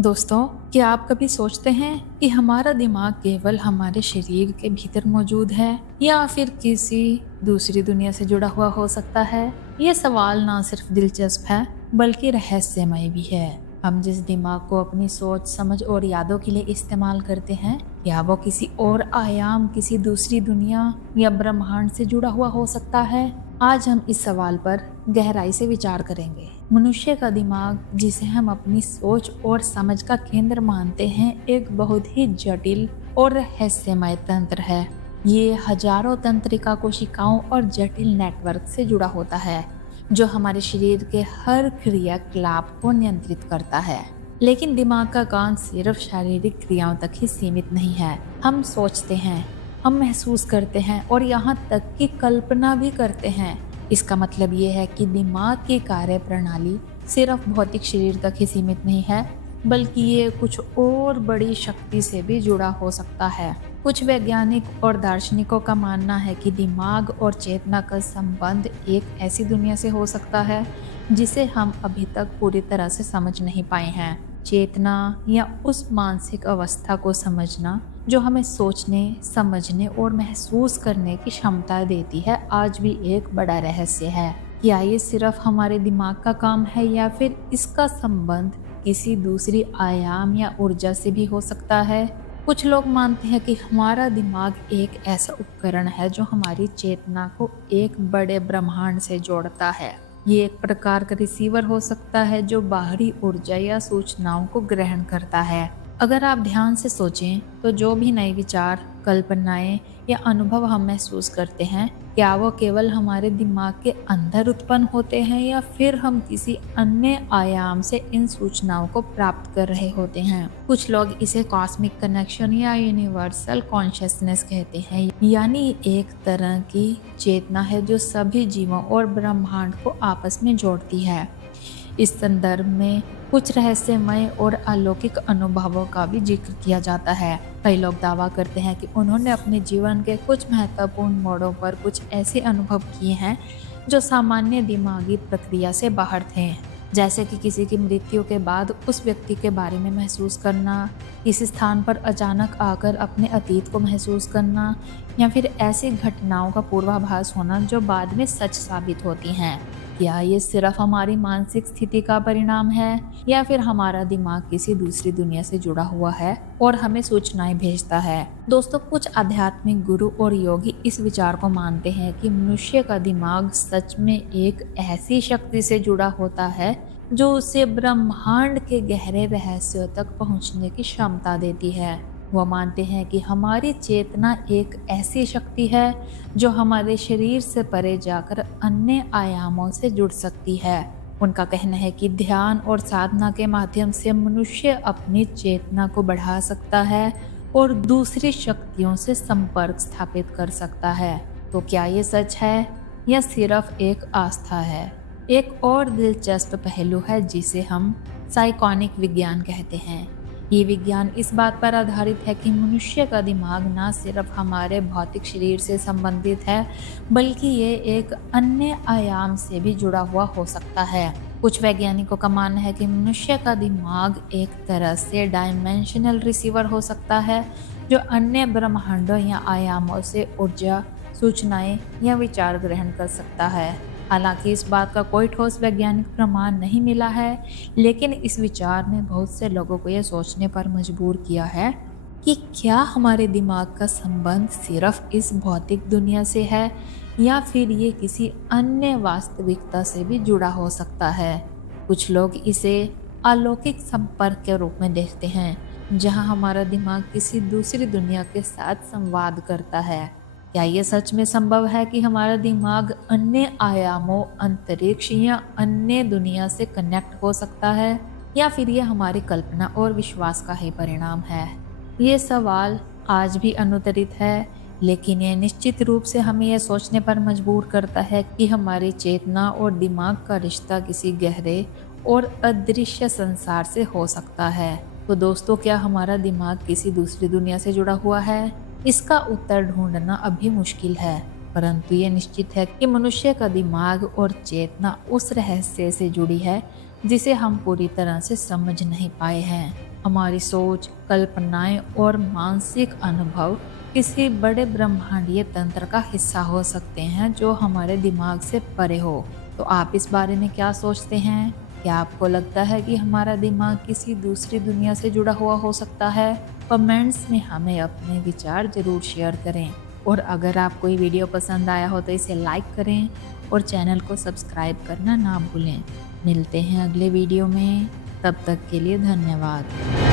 दोस्तों, क्या आप कभी सोचते हैं कि हमारा दिमाग केवल हमारे शरीर के भीतर मौजूद है या फिर किसी दूसरी दुनिया से जुड़ा हुआ हो सकता है? ये सवाल ना सिर्फ दिलचस्प है बल्कि रहस्यमय भी है। हम जिस दिमाग को अपनी सोच, समझ और यादों के लिए इस्तेमाल करते हैं, क्या वो किसी और आयाम, किसी दूसरी दुनिया या ब्रह्मांड से जुड़ा हुआ हो सकता है? आज हम इस सवाल पर गहराई से विचार करेंगे। मनुष्य का दिमाग, जिसे हम अपनी सोच और समझ का केंद्र मानते हैं, एक बहुत ही जटिल और रहस्यमय तंत्र है। ये हजारों तंत्रिका कोशिकाओं और जटिल नेटवर्क से जुड़ा होता है, जो हमारे शरीर के हर क्रियाकलाप को नियंत्रित करता है। लेकिन दिमाग का काम सिर्फ शारीरिक क्रियाओं तक ही सीमित नहीं है। हम सोचते हैं, हम महसूस करते हैं और यहाँ तक कि कल्पना भी करते हैं। इसका मतलब ये है कि दिमाग की कार्य प्रणाली सिर्फ भौतिक शरीर तक ही सीमित नहीं है, बल्कि ये कुछ और बड़ी शक्ति से भी जुड़ा हो सकता है। कुछ वैज्ञानिक और दार्शनिकों का मानना है कि दिमाग और चेतना का संबंध एक ऐसी दुनिया से हो सकता है जिसे हम अभी तक पूरी तरह से समझ नहीं पाए हैं। चेतना या उस मानसिक अवस्था को समझना जो हमें सोचने, समझने और महसूस करने की क्षमता देती है, आज भी एक बड़ा रहस्य है। क्या ये सिर्फ हमारे दिमाग का काम है या फिर इसका संबंध किसी दूसरी आयाम या ऊर्जा से भी हो सकता है? कुछ लोग मानते हैं कि हमारा दिमाग एक ऐसा उपकरण है जो हमारी चेतना को एक बड़े ब्रह्मांड से जोड़ता है। ये एक प्रकार का रिसीवर हो सकता है जो बाहरी ऊर्जा या सूचनाओं को ग्रहण करता है। अगर आप ध्यान से सोचें तो जो भी नए विचार, कल्पनाएं या अनुभव हम महसूस करते हैं, क्या वो केवल हमारे दिमाग के अंदर उत्पन्न होते हैं या फिर हम किसी अन्य आयाम से इन सूचनाओं को प्राप्त कर रहे होते हैं? कुछ लोग इसे कॉस्मिक कनेक्शन या यूनिवर्सल कॉन्शियसनेस कहते हैं, यानी एक तरह की चेतना है जो सभी जीवों और ब्रह्मांड को आपस में जोड़ती है। इस संदर्भ में कुछ रहस्यमय और अलौकिक अनुभवों का भी जिक्र किया जाता है। कई लोग दावा करते हैं कि उन्होंने अपने जीवन के कुछ महत्वपूर्ण मोड़ों पर कुछ ऐसे अनुभव किए हैं जो सामान्य दिमागी प्रक्रिया से बाहर थे, जैसे कि किसी की मृत्यु के बाद उस व्यक्ति के बारे में महसूस करना, किसी स्थान पर अचानक आकर अपने अतीत को महसूस करना, या फिर ऐसी घटनाओं का पूर्वाभास होना जो बाद में सच साबित होती हैं। क्या ये सिर्फ हमारी मानसिक स्थिति का परिणाम है या फिर हमारा दिमाग किसी दूसरी दुनिया से जुड़ा हुआ है और हमें सूचनाएं भेजता है? दोस्तों, कुछ आध्यात्मिक गुरु और योगी इस विचार को मानते हैं कि मनुष्य का दिमाग सच में एक ऐसी शक्ति से जुड़ा होता है जो उसे ब्रह्मांड के गहरे रहस्यों तक पहुंचने की क्षमता देती है। वो मानते हैं कि हमारी चेतना एक ऐसी शक्ति है जो हमारे शरीर से परे जाकर अन्य आयामों से जुड़ सकती है। उनका कहना है कि ध्यान और साधना के माध्यम से मनुष्य अपनी चेतना को बढ़ा सकता है और दूसरी शक्तियों से संपर्क स्थापित कर सकता है। तो क्या ये सच है या सिर्फ एक आस्था है? एक और दिलचस्प पहलू है जिसे हम साइकोनिक विज्ञान कहते हैं। ये विज्ञान इस बात पर आधारित है कि मनुष्य का दिमाग न सिर्फ हमारे भौतिक शरीर से संबंधित है, बल्कि ये एक अन्य आयाम से भी जुड़ा हुआ हो सकता है। कुछ वैज्ञानिकों का मानना है कि मनुष्य का दिमाग एक तरह से डायमेंशनल रिसीवर हो सकता है, जो अन्य ब्रह्मांडों या आयामों से ऊर्जा, सूचनाएं या विचार ग्रहण कर सकता है। हालांकि इस बात का कोई ठोस वैज्ञानिक प्रमाण नहीं मिला है, लेकिन इस विचार ने बहुत से लोगों को यह सोचने पर मजबूर किया है कि क्या हमारे दिमाग का संबंध सिर्फ इस भौतिक दुनिया से है या फिर ये किसी अन्य वास्तविकता से भी जुड़ा हो सकता है। कुछ लोग इसे अलौकिक संपर्क के रूप में देखते हैं, जहां हमारा दिमाग किसी दूसरी दुनिया के साथ संवाद करता है। क्या ये सच में संभव है कि हमारा दिमाग अन्य आयामों, अंतरिक्ष या अन्य दुनिया से कनेक्ट हो सकता है, या फिर ये हमारी कल्पना और विश्वास का ही परिणाम है? ये सवाल आज भी अनुत्तरित है, लेकिन ये निश्चित रूप से हमें यह सोचने पर मजबूर करता है कि हमारी चेतना और दिमाग का रिश्ता किसी गहरे और अदृश्य संसार से हो सकता है। तो दोस्तों, क्या हमारा दिमाग किसी दूसरी दुनिया से जुड़ा हुआ है? इसका उत्तर ढूंढना अभी मुश्किल है, परंतु ये निश्चित है कि मनुष्य का दिमाग और चेतना उस रहस्य से जुड़ी है जिसे हम पूरी तरह से समझ नहीं पाए हैं। हमारी सोच, कल्पनाएं और मानसिक अनुभव किसी बड़े ब्रह्मांडीय तंत्र का हिस्सा हो सकते हैं जो हमारे दिमाग से परे हो। तो आप इस बारे में क्या सोचते हैं? क्या आपको लगता है कि हमारा दिमाग किसी दूसरी दुनिया से जुड़ा हुआ हो सकता है? कमेंट्स में हमें अपने विचार जरूर शेयर करें। और अगर आपको ये वीडियो पसंद आया हो तो इसे लाइक करें और चैनल को सब्सक्राइब करना ना भूलें। मिलते हैं अगले वीडियो में, तब तक के लिए धन्यवाद।